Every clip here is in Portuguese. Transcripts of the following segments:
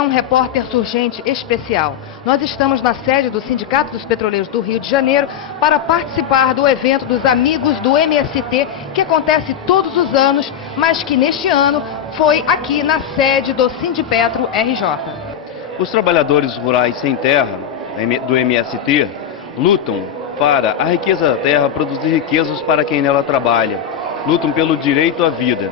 é um repórter surgente especial. Nós estamos na sede do Sindicato dos Petroleiros do Rio de Janeiro para participar do evento dos Amigos do MST, que acontece todos os anos, mas que neste ano foi aqui na sede do Sindipetro RJ. Os trabalhadores rurais sem terra do MST lutam para a riqueza da terra produzir riquezas para quem nela trabalha, lutam pelo direito à vida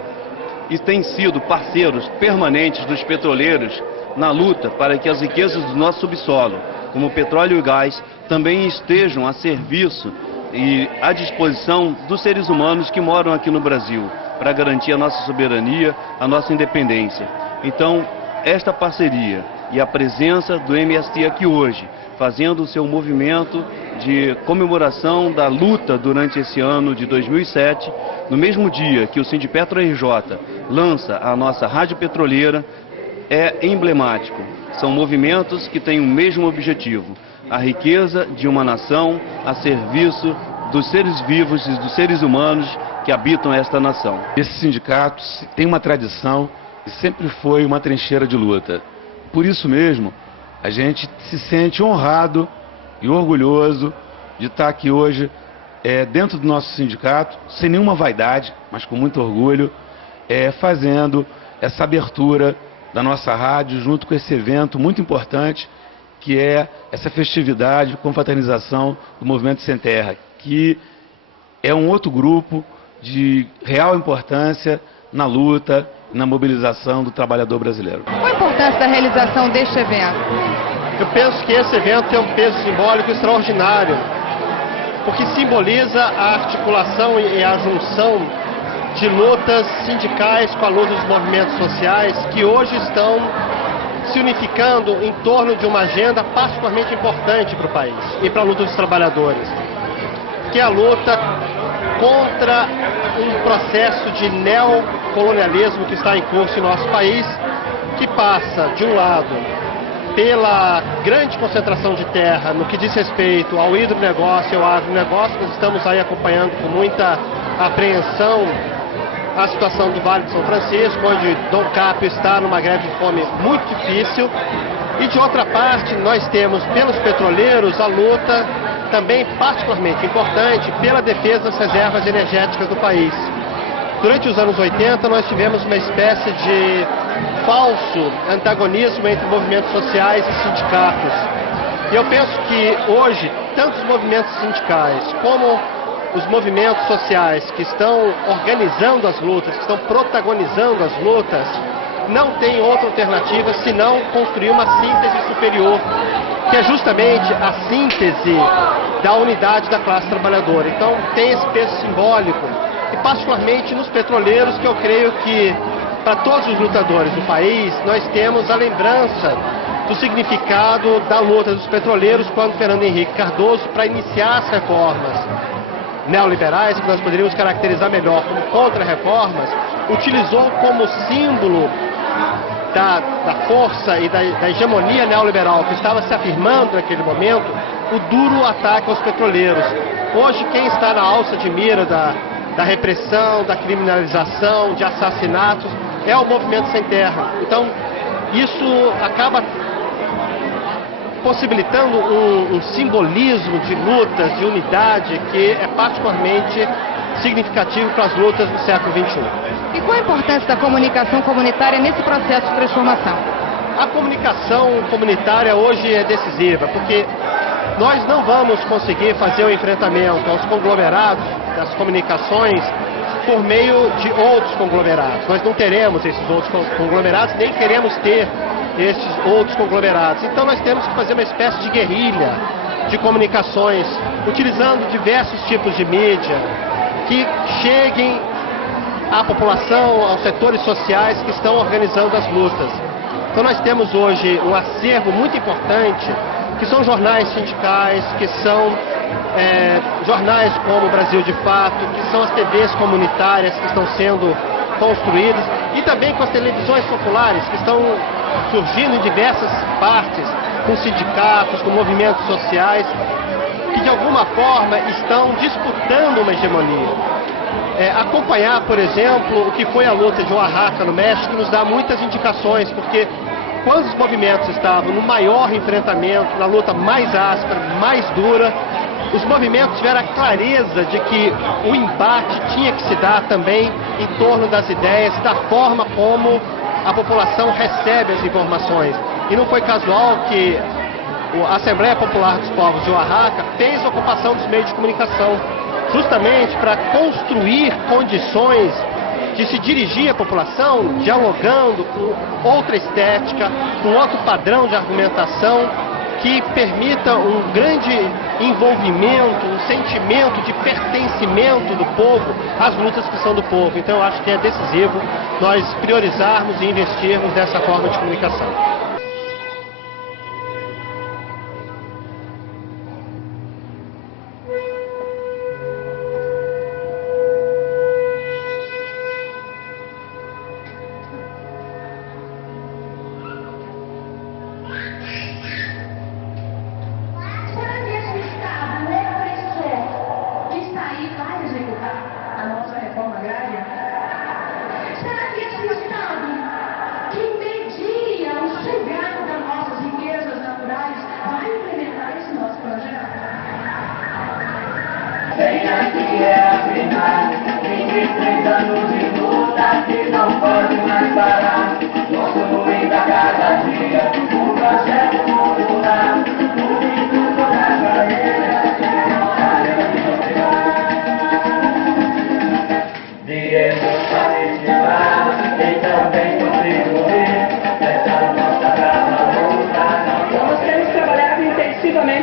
e têm sido parceiros permanentes dos petroleiros na luta para que as riquezas do nosso subsolo, como o petróleo e o gás, também estejam a serviço e à disposição dos seres humanos que moram aqui no Brasil, para garantir a nossa soberania, a nossa independência. Então, esta parceria e a presença do MST aqui hoje, fazendo o seu movimento de comemoração da luta durante esse ano de 2007, no mesmo dia que o Sindipetro RJ lança a nossa rádio petroleira, é emblemático. São movimentos que têm o mesmo objetivo, a riqueza de uma nação a serviço dos seres vivos e dos seres humanos que habitam esta nação. Esse sindicato tem uma tradição e sempre foi uma trincheira de luta. Por isso mesmo, a gente se sente honrado e orgulhoso de estar aqui hoje dentro do nosso sindicato, sem nenhuma vaidade, mas com muito orgulho, fazendo essa abertura da nossa rádio junto com esse evento muito importante, que é essa festividade com fraternização do Movimento Sem Terra, que é um outro grupo de real importância na luta e na mobilização do trabalhador brasileiro. Qual a importância da realização deste evento? Eu penso que esse evento tem um peso simbólico extraordinário, porque simboliza a articulação e a junção de lutas sindicais com a luta dos movimentos sociais que hoje estão se unificando em torno de uma agenda particularmente importante para o país e para a luta dos trabalhadores, que é a luta contra um processo de neocolonialismo que está em curso em nosso país, que passa, de um lado, pela grande concentração de terra no que diz respeito ao hidronegócio e ao agronegócio. Nós estamos aí acompanhando com muita apreensão a situação do Vale de São Francisco, onde Dom Capio está numa greve de fome muito difícil. E de outra parte, nós temos pelos petroleiros a luta também particularmente importante pela defesa das reservas energéticas do país. Durante os anos 80, nós tivemos uma espécie de falso antagonismo entre movimentos sociais e sindicatos. E eu penso que hoje, tanto os movimentos sindicais como os movimentos sociais que estão organizando as lutas, que estão protagonizando as lutas, não tem outra alternativa senão construir uma síntese superior, que é justamente a síntese da unidade da classe trabalhadora. Então tem esse peso simbólico, e particularmente nos petroleiros, que eu creio que para todos os lutadores do país, nós temos a lembrança do significado da luta dos petroleiros quando Fernando Henrique Cardoso, para iniciar as reformas neoliberais, que nós poderíamos caracterizar melhor como contra-reformas, utilizou como símbolo da força e da hegemonia neoliberal que estava se afirmando naquele momento, o duro ataque aos petroleiros. Hoje, quem está na alça de mira da repressão, da criminalização, de assassinatos, é o Movimento Sem Terra. Então, isso acaba possibilitando um simbolismo de lutas, de unidade, que é particularmente significativo para as lutas do século XXI. E qual a importância da comunicação comunitária nesse processo de transformação? A comunicação comunitária hoje é decisiva, porque nós não vamos conseguir fazer o enfrentamento aos conglomerados das comunicações por meio de outros conglomerados. Nós não teremos esses outros conglomerados, nem queremos ter esses outros conglomerados. Então nós temos que fazer uma espécie de guerrilha de comunicações, utilizando diversos tipos de mídia que cheguem à população, aos setores sociais que estão organizando as lutas. Então nós temos hoje um acervo muito importante, que são jornais sindicais, que são jornais como o Brasil de Fato, que são as TVs comunitárias que estão sendo construídas, e também com as televisões populares que estão surgindo em diversas partes, com sindicatos, com movimentos sociais, que de alguma forma estão disputando uma hegemonia. Acompanhar, por exemplo, o que foi a luta de Oaxaca no México nos dá muitas indicações, porque quando os movimentos estavam no maior enfrentamento, na luta mais áspera, mais dura, os movimentos tiveram a clareza de que o embate tinha que se dar também em torno das ideias, da forma como a população recebe as informações. E não foi casual que a Assembleia Popular dos Povos de Oaxaca fez a ocupação dos meios de comunicação, justamente para construir condições de se dirigir à população, dialogando com outra estética, com outro padrão de argumentação, que permita um grande envolvimento, um sentimento de pertencimento do povo às lutas que são do povo. Então eu acho que é decisivo nós priorizarmos e investirmos nessa forma de comunicação.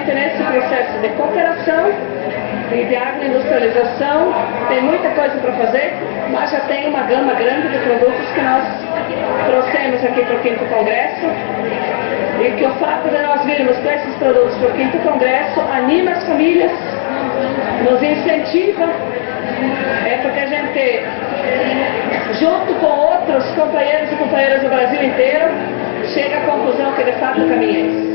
Nesse processo de cooperação e de agroindustrialização, tem muita coisa para fazer, mas já tem uma gama grande de produtos que nós trouxemos aqui para o 5º Congresso, e que o fato de nós virmos com esses produtos para o 5º Congresso anima as famílias, nos incentiva, porque a gente, junto com outros companheiros e companheiras do Brasil inteiro, chega à conclusão que de fato o caminho é esse.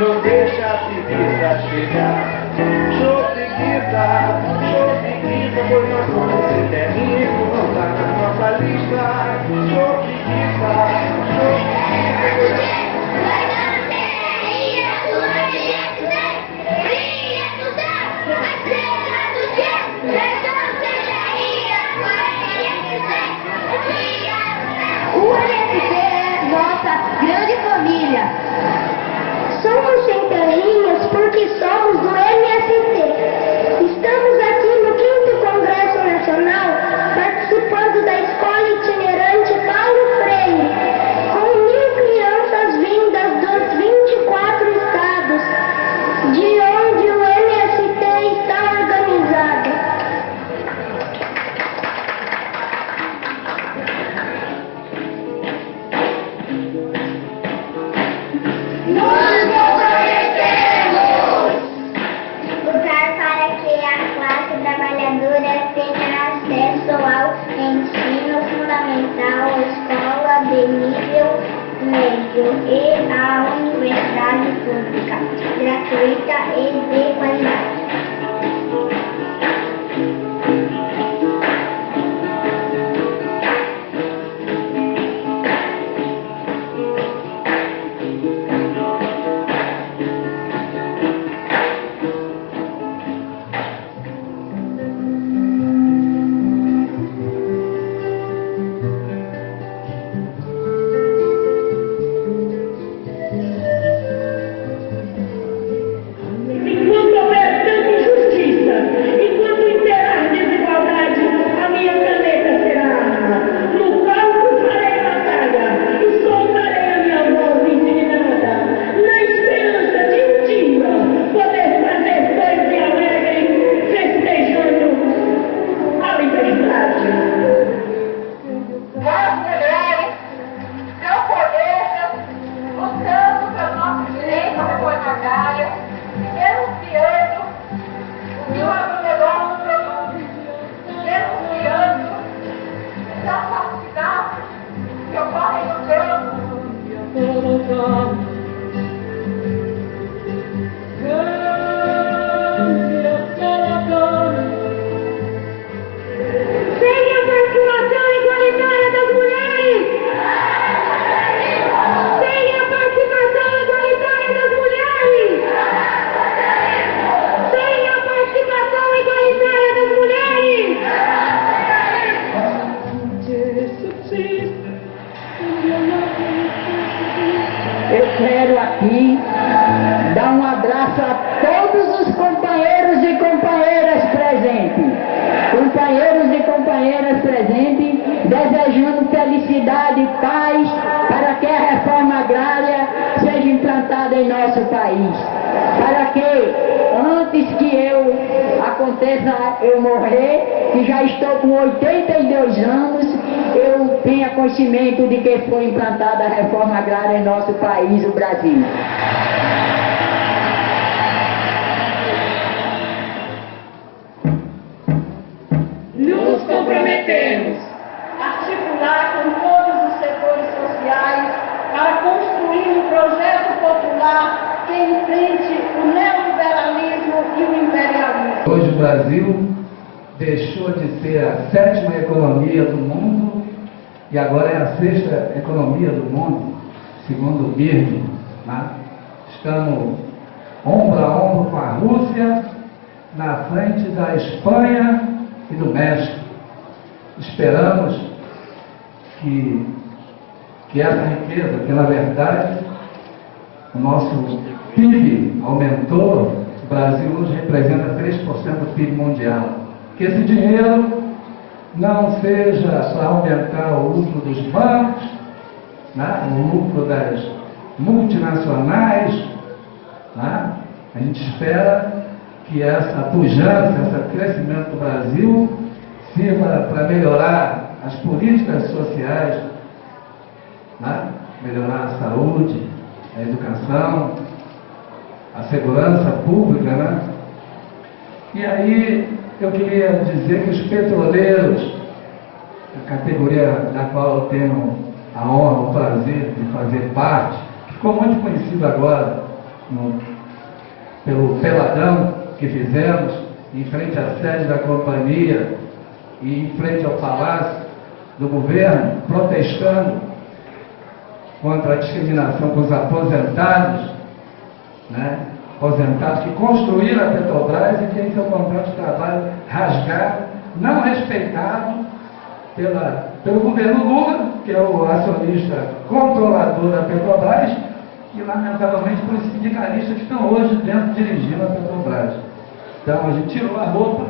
Não deixa a preguiça chegar. Show preguiça, pois nós somos eterninhos, não tá na nossa lista. Show preguiça, pois o MST é nossa grande família. Somos centeninhos porque somos do MST. Estamos aqui no 5º Congresso Nacional participando da Escola Itinerante Paulo Freire, com 1.000 crianças vindas dos 24 estados, de onde o MST está organizado. E a universidade pública, gratuita e de qualidade. Muito obrigado. felicidade e paz para que a reforma agrária seja implantada em nosso país. Para que, antes que aconteça eu morrer, que já estou com 82 anos, eu tenha conhecimento de que foi implantada a reforma agrária em nosso país, o Brasil. Nos comprometemos a articular com todos os setores sociais para construir um projeto popular que enfrente o neoliberalismo e o imperialismo. Hoje o Brasil deixou de ser a 7ª economia do mundo e agora é a 6ª economia do mundo, segundo o BIRD. Né? Estamos ombro a ombro com a Rússia, na frente da Espanha e do México. Esperamos que essa riqueza, que na verdade o nosso PIB aumentou, o Brasil hoje representa 3% do PIB mundial. Que esse dinheiro não seja para aumentar o lucro dos bancos, né? O lucro das multinacionais. Né? A gente espera que essa pujança, esse crescimento do Brasil sirva para melhorar as políticas sociais, né? Melhorar a saúde, a educação, a segurança pública, né? E aí eu queria dizer que os petroleiros, a categoria da qual eu tenho a honra, o prazer de fazer parte, que ficou muito conhecido agora pelo peladão que fizemos em frente à sede da companhia e em frente ao palácio do governo, protestando contra a discriminação com os aposentados, né? Aposentados que construíram a Petrobras e têm seu contrato de trabalho rasgado, não respeitado pelo governo Lula, que é o acionista controlador da Petrobras, e lamentavelmente pelos sindicalistas que estão hoje dentro dirigindo a Petrobras. Então a gente tirou a roupa,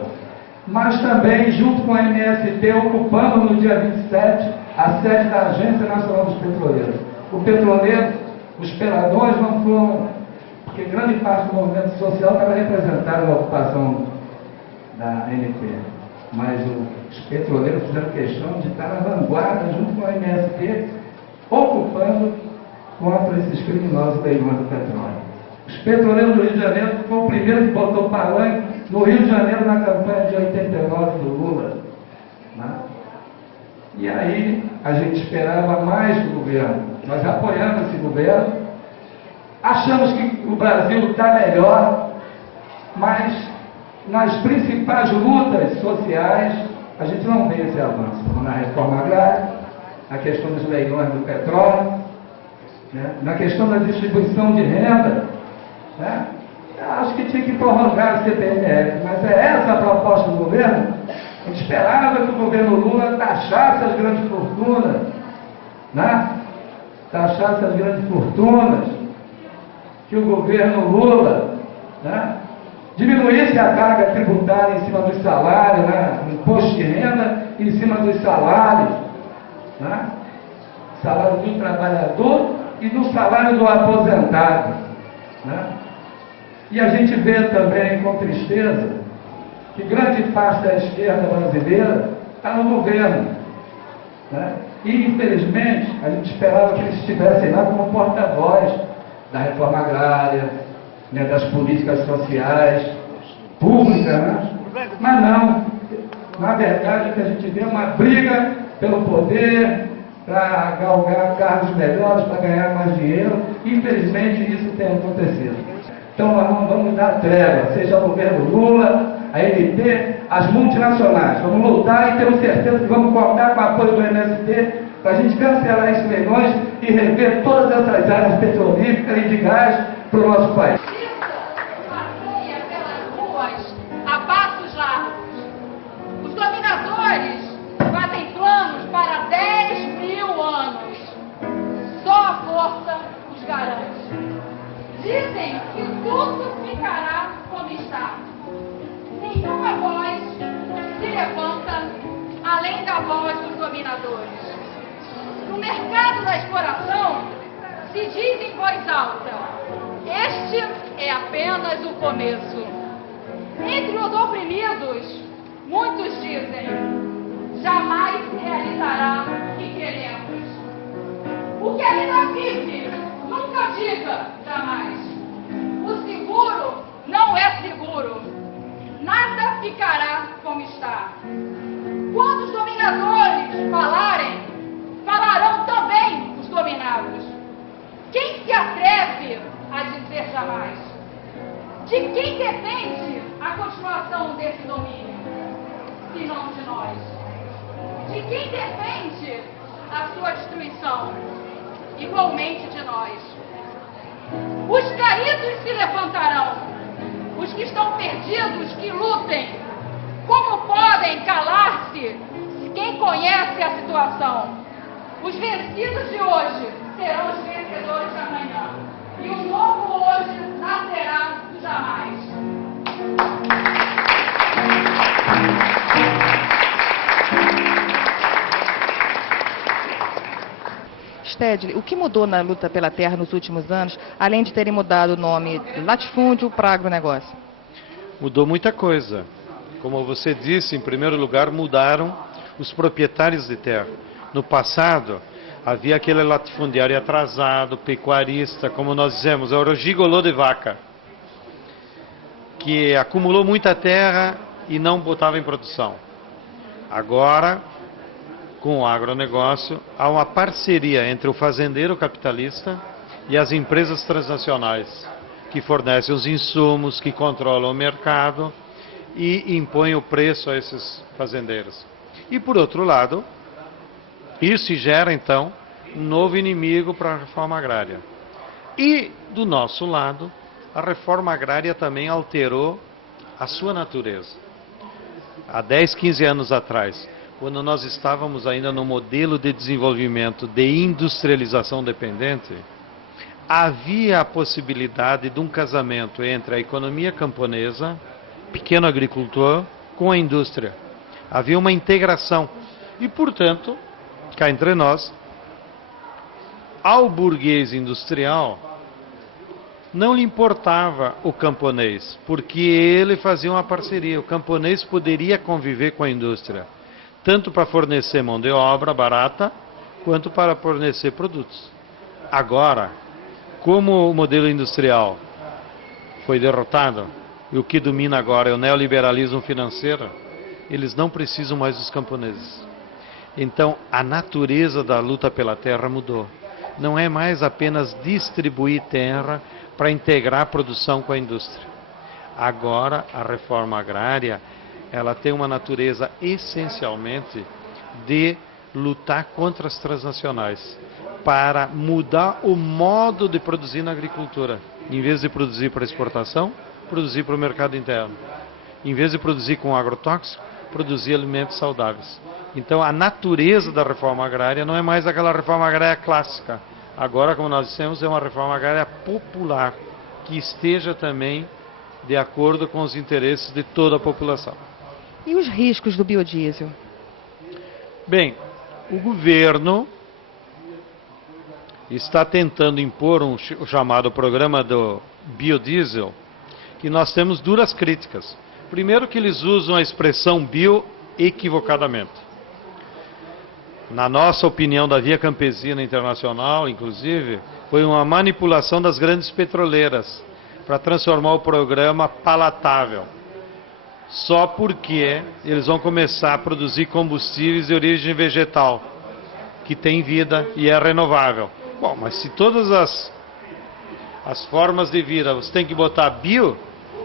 mas também junto com a MST ocupamos no dia 27 a sede da Agência Nacional dos Petroleiros. O petroleiro, os peladões não foram, porque grande parte do movimento social estava representado na ocupação da ANP, mas os petroleiros fizeram questão de estar na vanguarda junto com a MST, ocupando contra esses criminosos leilões do petróleo. Os petroleiros do Rio de Janeiro foi o primeiro que botou palanque no Rio de Janeiro na campanha de 89 do Lula. Né? E aí a gente esperava mais do governo. Nós apoiamos esse governo, achamos que o Brasil está melhor, mas nas principais lutas sociais a gente não vê esse avanço. Na reforma agrária, na questão dos leilões do petróleo, né? Na questão da distribuição de renda, né? Acho que tinha que prorrogar o CPMF, mas é essa a proposta do governo. A gente esperava que o governo Lula taxasse as grandes fortunas, né? Taxasse as grandes fortunas, que o governo Lula, né? Diminuísse a carga tributária em cima dos salários, né? Imposto de renda em cima dos salários, né? Salário do trabalhador e do salário do aposentado, né? E a gente vê também com tristeza que grande parte da esquerda brasileira está no governo, né? E infelizmente a gente esperava que eles estivessem lá como porta-voz da reforma agrária, né? Das políticas sociais, públicas, né? Mas não. Na verdade o que a gente vê é uma briga pelo poder, para galgar cargos melhores, para ganhar mais dinheiro. Infelizmente isso tem acontecido. Então nós não vamos dar trégua, seja o governo Lula, a ANP, as multinacionais. Vamos lutar e temos certeza que vamos contar com o apoio do MST para a gente cancelar esses leilões e rever todas essas áreas petrolíferas e de gás para o nosso país. Pelas ruas, a passos largos. Os dominadores fazem planos para 10.000 anos. Só a força os garante. Dizem que tudo ficará como está. Nenhuma voz se levanta além da voz dos dominadores. mercado da exploração se diz em voz alta: este é apenas o começo. Entre os oprimidos, muitos dizem: jamais realizará o que queremos. O que ainda vive, nunca diga jamais. O seguro não é seguro. Nada ficará como está. Quando os dominadores falarem, falarão também os dominados. Quem se atreve a dizer jamais? De quem depende a continuação desse domínio? Se não de nós. De quem depende a sua destruição? Igualmente de nós. Os caídos se levantarão. Os que estão perdidos, que lutem. Como podem calar-se quem conhece a situação? Os vencidos de hoje serão os vencedores de amanhã. E o novo hoje nascerá do jamais. Stedley, o que mudou na luta pela terra nos últimos anos, além de terem mudado o nome latifúndio para agronegócio? Mudou muita coisa. Como você disse, em primeiro lugar, mudaram os proprietários de terra. No passado, havia aquele latifundiário atrasado, pecuarista, como nós dizemos, era o gigolô de vaca, que acumulou muita terra e não botava em produção. Agora, com o agronegócio, há uma parceria entre o fazendeiro capitalista e as empresas transnacionais, que fornecem os insumos, que controlam o mercado e impõem o preço a esses fazendeiros. E, por outro lado, isso gera, então, um novo inimigo para a reforma agrária. E, do nosso lado, a reforma agrária também alterou a sua natureza. Há 10, 15 anos atrás, quando nós estávamos ainda no modelo de desenvolvimento de industrialização dependente, havia a possibilidade de um casamento entre a economia camponesa, pequeno agricultor, com a indústria. Havia uma integração. E, portanto, cá entre nós, ao burguês industrial, não lhe importava o camponês, porque ele fazia uma parceria. O camponês poderia conviver com a indústria, tanto para fornecer mão de obra barata, quanto para fornecer produtos. Agora, como o modelo industrial foi derrotado, e o que domina agora é o neoliberalismo financeiro, eles não precisam mais dos camponeses. Então, a natureza da luta pela terra mudou. Não é mais apenas distribuir terra para integrar a produção com a indústria. Agora, a reforma agrária, ela tem uma natureza essencialmente de lutar contra as transnacionais, para mudar o modo de produzir na agricultura. Em vez de produzir para exportação, produzir para o mercado interno. Em vez de produzir com agrotóxico, produzir alimentos saudáveis. Então, a natureza da reforma agrária não é mais aquela reforma agrária clássica. Agora, como nós dissemos, é uma reforma agrária popular, que esteja também de acordo com os interesses de toda a população. E os riscos do biodiesel? Bem, o governo está tentando impor o chamado programa do biodiesel, que nós temos duras críticas. Primeiro, que eles usam a expressão bio equivocadamente. Na nossa opinião, da Via Campesina Internacional, inclusive, foi uma manipulação das grandes petroleiras para transformar o programa palatável. Só porque eles vão começar a produzir combustíveis de origem vegetal, que tem vida e é renovável. Bom, mas se todas as formas de vida você tem que botar bio,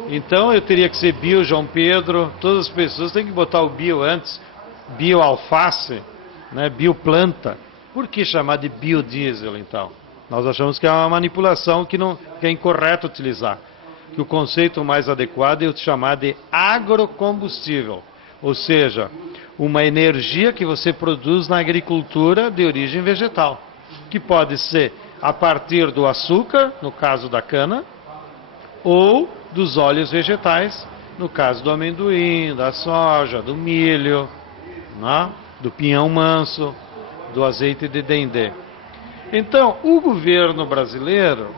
então eu teria que ser bio João Pedro, todas as pessoas têm que botar o bio antes, bio alface, né, bioplanta. Por que chamar de biodiesel, então? Nós achamos que é uma manipulação que é incorreto utilizar. Que o conceito mais adequado é chamar de agrocombustível. Ou seja, uma energia que você produz na agricultura de origem vegetal. Que pode ser a partir do açúcar, no caso da cana, ou dos óleos vegetais, no caso do amendoim, da soja, do milho, né? Do pinhão manso, do azeite de dendê. Então, o governo brasileiro,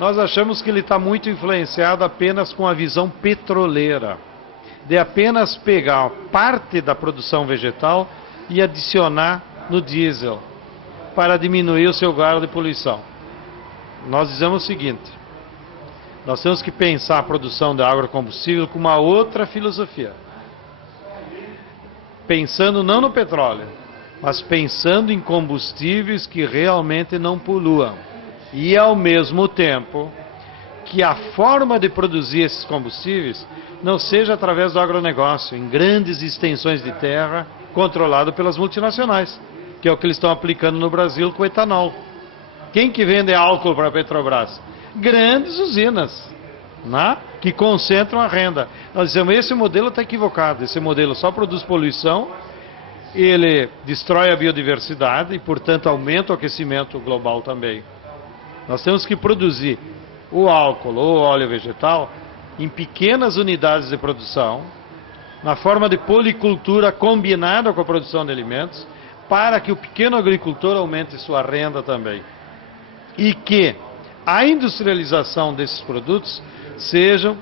nós achamos que ele está muito influenciado apenas com a visão petroleira, de apenas pegar parte da produção vegetal e adicionar no diesel, para diminuir o seu grau de poluição. Nós dizemos o seguinte: nós temos que pensar a produção de agrocombustível com uma outra filosofia. Pensando não no petróleo, mas pensando em combustíveis que realmente não poluam. E ao mesmo tempo que a forma de produzir esses combustíveis não seja através do agronegócio, em grandes extensões de terra, controlado pelas multinacionais, que é o que eles estão aplicando no Brasil com o etanol. Quem que vende álcool para a Petrobras? Grandes usinas, né? Que concentram a renda. Nós dizemos, esse modelo está equivocado, esse modelo só produz poluição, ele destrói a biodiversidade e, portanto, aumenta o aquecimento global também. Nós temos que produzir o álcool ou o óleo vegetal em pequenas unidades de produção, na forma de policultura combinada com a produção de alimentos, para que o pequeno agricultor aumente sua renda também. E que a industrialização desses produtos sejam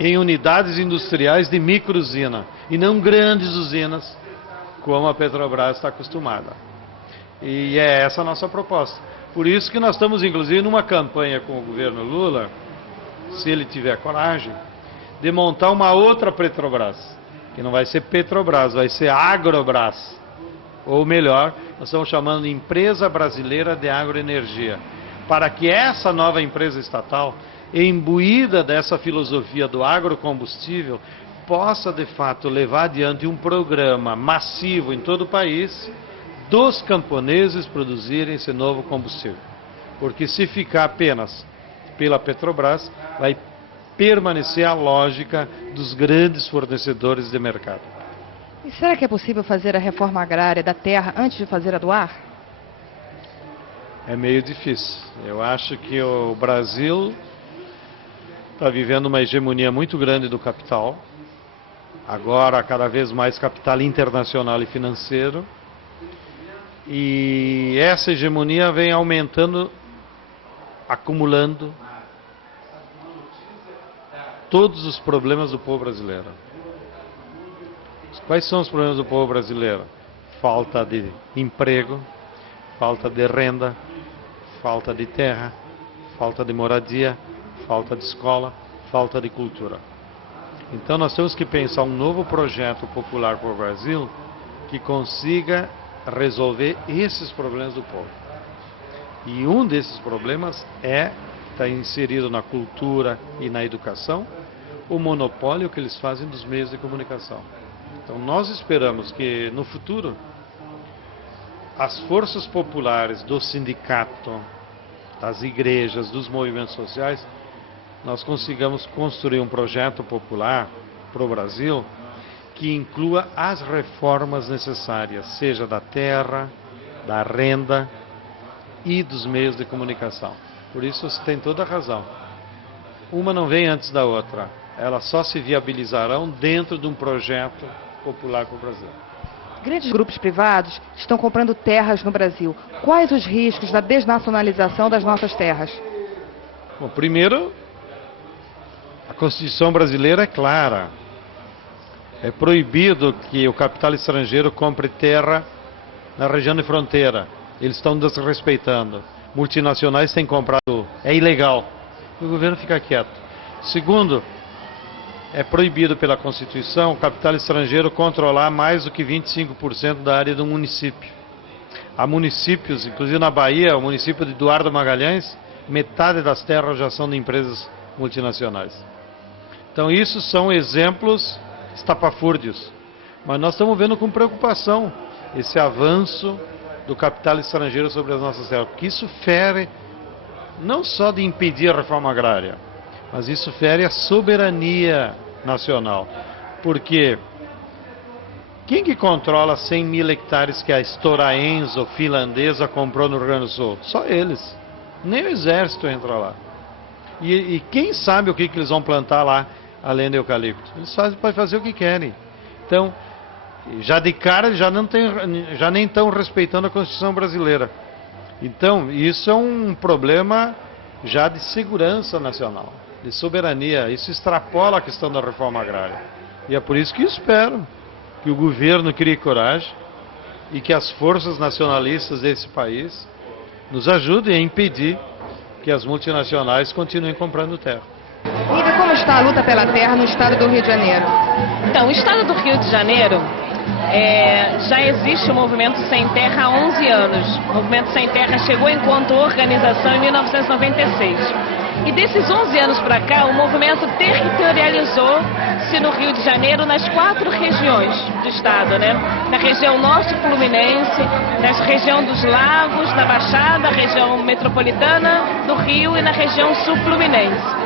em unidades industriais de micro-usina, e não grandes usinas, como a Petrobras está acostumada. E é essa a nossa proposta. Por isso que nós estamos, inclusive, numa campanha com o governo Lula, se ele tiver coragem, de montar uma outra Petrobras, que não vai ser Petrobras, vai ser Agrobras. Ou melhor, nós estamos chamando de Empresa Brasileira de Agroenergia, para que essa nova empresa estatal, imbuída dessa filosofia do agrocombustível, possa de fato levar adiante um programa massivo em todo o país dos camponeses produzirem esse novo combustível. Porque se ficar apenas pela Petrobras, vai permanecer a lógica dos grandes fornecedores de mercado. E será que é possível fazer a reforma agrária da terra antes de fazer a do ar? É meio difícil. Eu acho que o Brasil está vivendo uma hegemonia muito grande do capital. Agora, cada vez mais capital internacional e financeiro. E essa hegemonia vem aumentando, acumulando todos os problemas do povo brasileiro. Quais são os problemas do povo brasileiro? Falta de emprego, falta de renda, falta de terra, falta de moradia, falta de escola, falta de cultura. Então nós temos que pensar um novo projeto popular para o Brasil que consiga resolver esses problemas do povo. E um desses problemas está inserido na cultura e na educação, o monopólio que eles fazem dos meios de comunicação. Então nós esperamos que no futuro as forças populares do sindicato, das igrejas, dos movimentos sociais, nós consigamos construir um projeto popular para o Brasil que inclua as reformas necessárias, seja da terra, da renda e dos meios de comunicação. Por isso você tem toda a razão. Uma não vem antes da outra. Elas só se viabilizarão dentro de um projeto popular para o Brasil. Grandes grupos privados estão comprando terras no Brasil. Quais os riscos da desnacionalização das nossas terras? Bom, primeiro, a Constituição brasileira é clara. É proibido que o capital estrangeiro compre terra na região de fronteira. Eles estão desrespeitando. Multinacionais têm comprado. É ilegal. O governo fica quieto. Segundo, é proibido pela Constituição o capital estrangeiro controlar mais do que 25% da área do município. Há municípios, inclusive na Bahia, o município de Eduardo Magalhães, metade das terras já são de empresas multinacionais. Então isso são exemplos estapafúrdios. Mas nós estamos vendo com preocupação esse avanço do capital estrangeiro sobre as nossas terras, porque isso fere não só de impedir a reforma agrária, mas isso fere a soberania nacional. Porque quem que controla 100 mil hectares que a Stora Enso finlandesa comprou no Rio Grande do Sul? Só eles. Nem o exército entra lá. E quem sabe o que eles vão plantar lá, além do eucalipto? Eles podem fazer o que querem. Então, Já de cara, já nem estão respeitando a Constituição brasileira. Então, isso é um problema já de segurança nacional, de soberania. Isso extrapola a questão da reforma agrária. E é por isso que espero que o governo crie coragem e que as forças nacionalistas desse país nos ajudem a impedir que as multinacionais continuem comprando terra. Lívia, como está a luta pela terra no estado do Rio de Janeiro? Então, o estado do Rio de Janeiro já existe o Movimento Sem Terra há 11 anos. O Movimento Sem Terra chegou enquanto organização em 1996. E desses 11 anos para cá, o movimento territorializou-se no Rio de Janeiro nas 4 regiões do estado, né? Na região norte fluminense, na região dos lagos, na Baixada, região metropolitana do Rio e na região sul fluminense.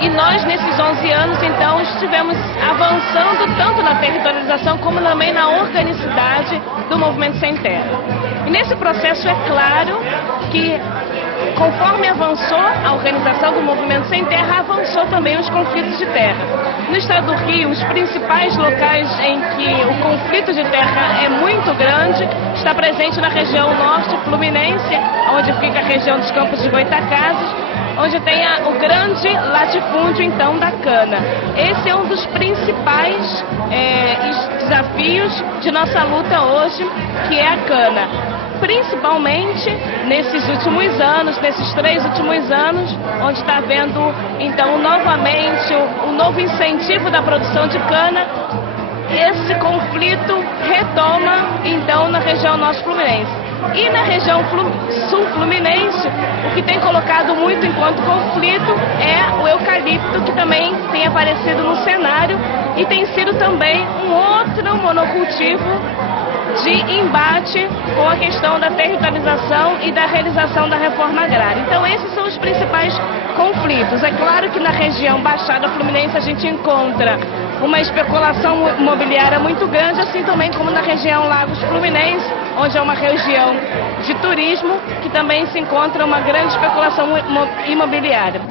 E nós, nesses 11 anos, então, estivemos avançando tanto na territorialização como também na organicidade do Movimento Sem Terra. E nesse processo é claro que, conforme avançou a organização do Movimento Sem Terra, avançou também os conflitos de terra. No estado do Rio, os principais locais em que o conflito de terra é muito grande está presente na região norte fluminense, onde fica a região dos Campos de Goytacazes, onde tem o grande latifúndio, então, da cana. Esse é um dos principais desafios de nossa luta hoje, que é a cana. Principalmente nesses últimos anos, nesses 3 últimos anos, onde está havendo, então, novamente um novo incentivo da produção de cana. Esse conflito retoma, então, na região norte fluminense. E na região sul fluminense, o que tem colocado muito enquanto conflito é o eucalipto, que também tem aparecido no cenário e tem sido também um outro monocultivo de embate com a questão da territorialização e da realização da reforma agrária. Então, esses são os principais conflitos. É claro que na região Baixada Fluminense a gente encontra uma especulação imobiliária muito grande, assim também como na região Lagos Fluminense, onde é uma região de turismo, que também se encontra uma grande especulação imobiliária.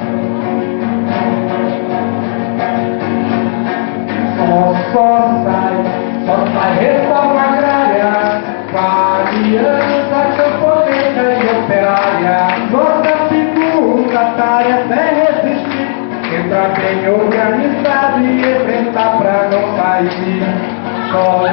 Só sai reforma agrária, com a aliança camponesa e operária. Nossa segunda tarefa é resistir, entrar bem organizado e enfrentar pra não cair. Só